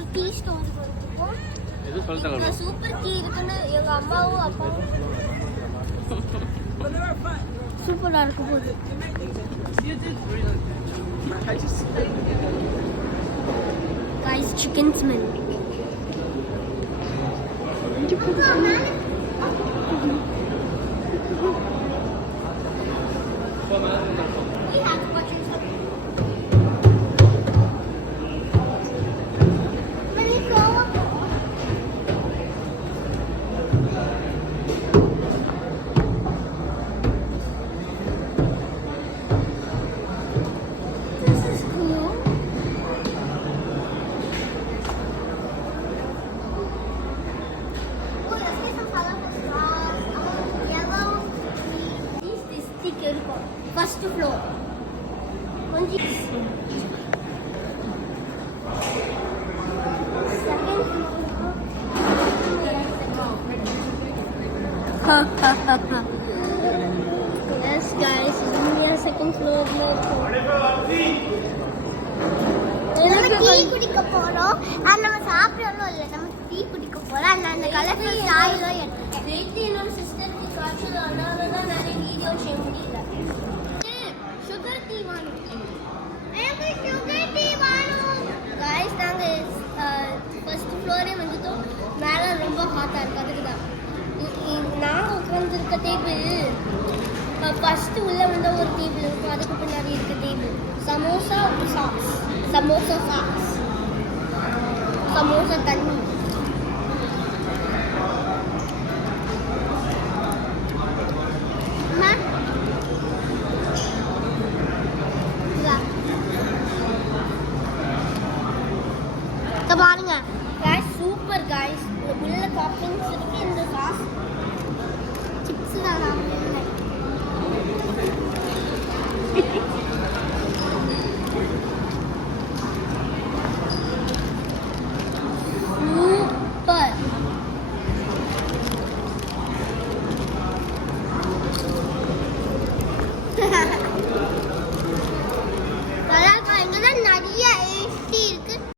ஒரு tea story கொடுத்துருக்கோம். எது சொல்லிட்டாங்க? சூப்பர் டீ இருக்குன்னு எங்கள் அம்மாவும் அப்பாவும் சூப்பராக இருக்க போகுது. Guys, chicken smell. First floor. Second floor. Yes, guys, we are second floor. Tea குடிக்க போறோம். நம்ம சாப்பிடணும் இல்ல, நம்ம டீ குடிக்க போறோம். அந்த கலர்ஃபுல் சாயலோ எடுத்து என்னோட சிஸ்டருக்கு காய்ச்சல் அதனால தான் நிறைய வீடியோ செய்ய முடியல. சுகர் டீ வேணும். எனக்கு சுகர் டீ வேணும். गाइस நாங்க ஃபர்ஸ்ட் ஃப்ளோரே வந்துட்டோம். மேல ரொம்ப ஹாட்டா இருக்கு, அதுக்கு தான் நான் உட்கார்ந்திருக்க டேபிள் ஃபர்ஸ்ட் உள்ள வந்து ஒரு டேபிள் இருக்கும், அதுக்கு பின்னாடி இருக்க டேபிள் சமோசா சாஸ், சமோசா சாஸ், சமோசா தண்ணி. பாருங்க गाइस, சூப்பர் गाइस. உள்ள டாப்பிங்ஸ் இருக்கு, இந்த சாஸ்